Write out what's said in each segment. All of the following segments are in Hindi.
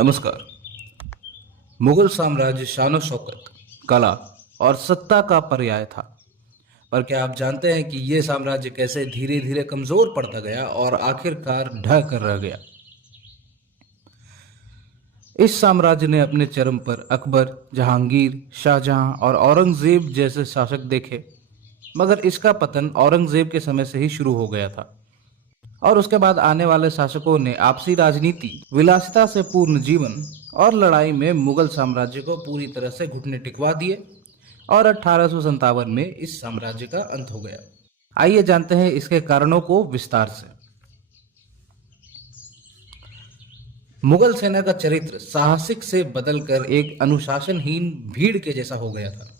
नमस्कार। मुगल साम्राज्य शान और शौकत, कला और सत्ता का पर्याय था। पर क्या आप जानते हैं कि ये साम्राज्य कैसे धीरे धीरे कमजोर पड़ता गया और आखिरकार ढह कर रह गया। इस साम्राज्य ने अपने चरम पर अकबर, जहांगीर, शाहजहां और औरंगजेब जैसे शासक देखे, मगर इसका पतन औरंगजेब के समय से ही शुरू हो गया था। और उसके बाद आने वाले शासकों ने आपसी राजनीति, विलासिता से पूर्ण जीवन और लड़ाई में मुगल साम्राज्य को पूरी तरह से घुटने टिकवा दिए और 1857 में इस साम्राज्य का अंत हो गया। आइए जानते हैं इसके कारणों को विस्तार से। मुगल सेना का चरित्र साहसिक से बदलकर एक अनुशासनहीन भीड़ के जैसा हो गया था।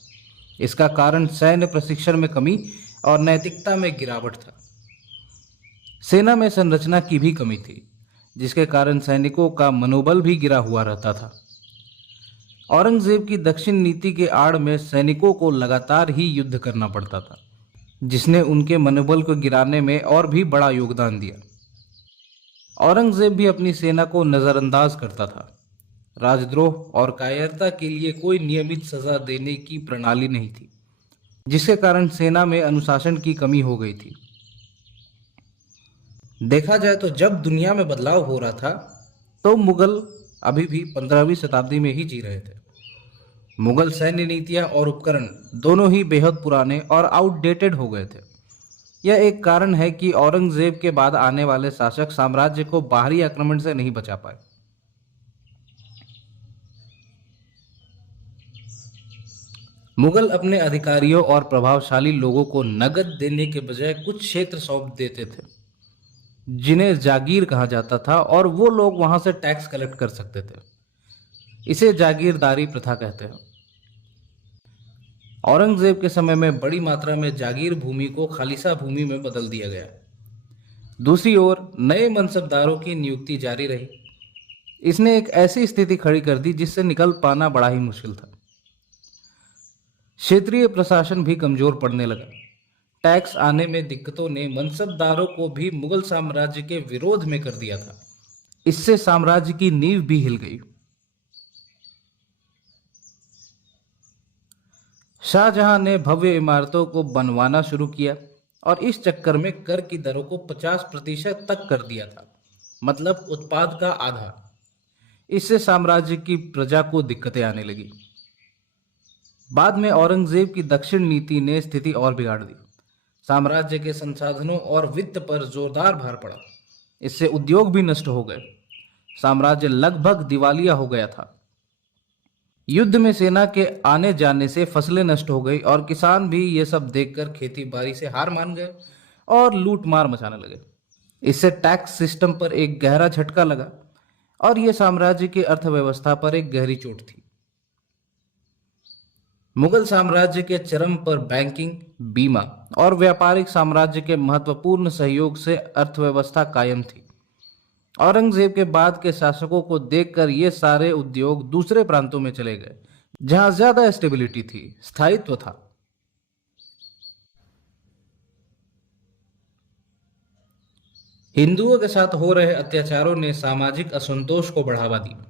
इसका कारण सैन्य प्रशिक्षण में कमी और नैतिकता में गिरावट था। सेना में संरचना की भी कमी थी, जिसके कारण सैनिकों का मनोबल भी गिरा हुआ रहता था। औरंगजेब की दक्षिण नीति के आड़ में सैनिकों को लगातार ही युद्ध करना पड़ता था, जिसने उनके मनोबल को गिराने में और भी बड़ा योगदान दिया। औरंगजेब भी अपनी सेना को नजरअंदाज करता था। राजद्रोह और कायरता के लिए कोई नियमित सजा देने की प्रणाली नहीं थी, जिसके कारण सेना में अनुशासन की कमी हो गई थी। देखा जाए तो जब दुनिया में बदलाव हो रहा था, तो मुगल अभी भी 15वीं शताब्दी में ही जी रहे थे। मुगल सैन्य नीतियां और उपकरण दोनों ही बेहद पुराने और आउटडेटेड हो गए थे। यह एक कारण है कि औरंगजेब के बाद आने वाले शासक साम्राज्य को बाहरी आक्रमण से नहीं बचा पाए। मुगल अपने अधिकारियों और प्रभावशाली लोगों को नगद देने के बजाय कुछ क्षेत्र सौंप देते थे, जिन्हें जागीर कहा जाता था, और वो लोग वहां से टैक्स कलेक्ट कर सकते थे। इसे जागीरदारी प्रथा कहते हैं। औरंगजेब के समय में बड़ी मात्रा में जागीर भूमि को खालिसा भूमि में बदल दिया गया। दूसरी ओर नए मनसबदारों की नियुक्ति जारी रही। इसने एक ऐसी स्थिति खड़ी कर दी जिससे निकल पाना बड़ा ही मुश्किल था। क्षेत्रीय प्रशासन भी कमजोर पड़ने लगा। टैक्स आने में दिक्कतों ने मनसबदारों को भी मुगल साम्राज्य के विरोध में कर दिया था। इससे साम्राज्य की नींव भी हिल गई। शाहजहां ने भव्य इमारतों को बनवाना शुरू किया और इस चक्कर में कर की दरों को 50% तक कर दिया था, मतलब उत्पाद का आधा। इससे साम्राज्य की प्रजा को दिक्कतें आने लगी। बाद में औरंगजेब की दक्षिण नीति ने स्थिति और बिगाड़ दी। साम्राज्य के संसाधनों और वित्त पर जोरदार भार पड़ा। इससे उद्योग भी नष्ट हो गए। साम्राज्य लगभग दिवालिया हो गया था। युद्ध में सेना के आने जाने से फसलें नष्ट हो गई और किसान भी ये सब देखकर खेती बाड़ी से हार मान गए और लूट मार मचाने लगे। इससे टैक्स सिस्टम पर एक गहरा झटका लगा और यह साम्राज्य की अर्थव्यवस्था पर एक गहरी चोट थी। मुगल साम्राज्य के चरम पर बैंकिंग, बीमा और व्यापारिक साम्राज्य के महत्वपूर्ण सहयोग से अर्थव्यवस्था कायम थी। औरंगजेब के बाद के शासकों को देखकर ये सारे उद्योग दूसरे प्रांतों में चले गए, जहां ज्यादा स्टेबिलिटी थी, स्थायित्व था। हिंदुओं के साथ हो रहे अत्याचारों ने सामाजिक असंतोष को बढ़ावा दिया।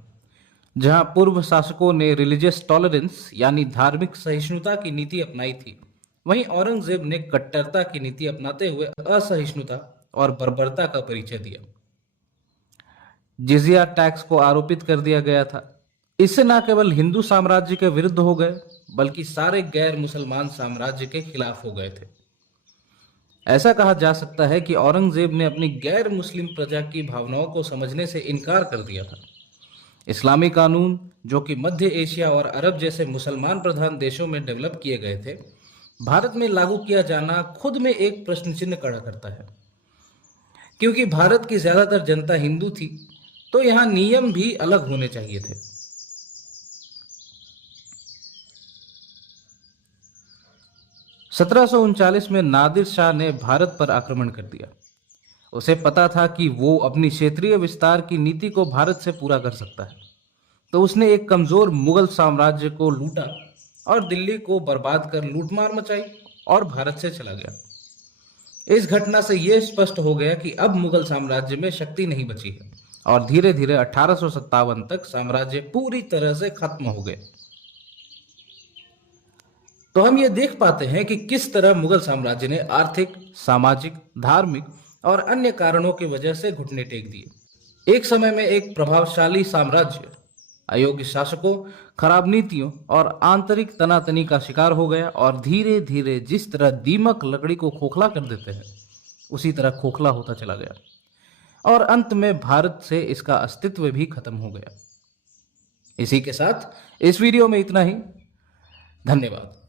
जहां पूर्व शासकों ने रिलीजियस टॉलरेंस यानी धार्मिक सहिष्णुता की नीति अपनाई थी, वहीं औरंगजेब ने कट्टरता की नीति अपनाते हुए असहिष्णुता और बर्बरता का परिचय दिया। जिजिया टैक्स को आरोपित कर दिया गया था। इससे न केवल हिंदू साम्राज्य के विरुद्ध हो गए, बल्कि सारे गैर मुसलमान साम्राज्य के खिलाफ हो गए थे। ऐसा कहा जा सकता है कि औरंगजेब ने अपनी गैर मुस्लिम प्रजा की भावनाओं को समझने से इनकार कर दिया था। इस्लामी कानून, जो कि मध्य एशिया और अरब जैसे मुसलमान प्रधान देशों में डेवलप किए गए थे, भारत में लागू किया जाना खुद में एक प्रश्न चिन्ह खड़ा करता है। क्योंकि भारत की ज्यादातर जनता हिंदू थी, तो यहां नियम भी अलग होने चाहिए थे। सत्रह में नादिर शाह ने भारत पर आक्रमण कर दिया। उसे पता था कि वो अपनी क्षेत्रीय विस्तार की नीति को भारत से पूरा कर सकता है, तो उसने एक कमजोर मुगल साम्राज्य को लूटा और दिल्ली को बर्बाद कर लूटमार मचाई और भारत से चला गया। इस घटना से यह स्पष्ट हो गया कि अब मुगल साम्राज्य में शक्ति नहीं बची है और धीरे धीरे 1857 तक साम्राज्य पूरी तरह से खत्म हो गए। तो हम ये देख पाते हैं कि किस तरह मुगल साम्राज्य ने आर्थिक, सामाजिक, धार्मिक और अन्य कारणों की वजह से घुटने टेक दिए। एक समय में एक प्रभावशाली साम्राज्य अयोग्य शासकों, खराब नीतियों और आंतरिक तनातनी का शिकार हो गया और धीरे धीरे जिस तरह दीमक लकड़ी को खोखला कर देते हैं उसी तरह खोखला होता चला गया और अंत में भारत से इसका अस्तित्व भी खत्म हो गया। इसी के साथ इस वीडियो में इतना ही। धन्यवाद।